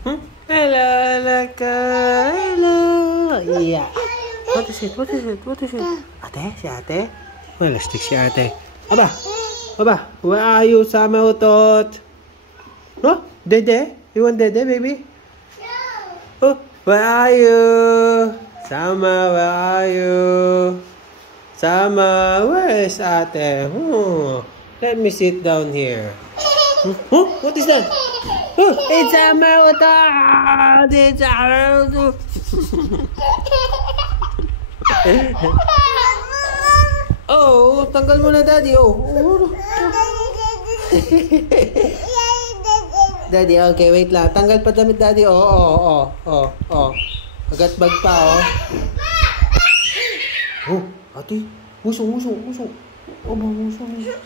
Hello, Laka. Hello. Yeah. What is it? What is it? What is it? Ate? Si ate? Malastik si ate. Aba! Aba! Where are you, Sama Utot? No? Dede? You want Dede, baby? No. Oh, where are you? Sama, where are you? Sama, where is ate? Oh, let me sit down here. Oh, what is that? Oh, it's Sama Utot! It's Sama Utot! Oh, tanggal mo na, Daddy. Oh. Daddy, okay, wait lang. Tanggal pa damit, Daddy. Oh. Agat bag pa, oh. Oh, ate. Musong. Oh, musong.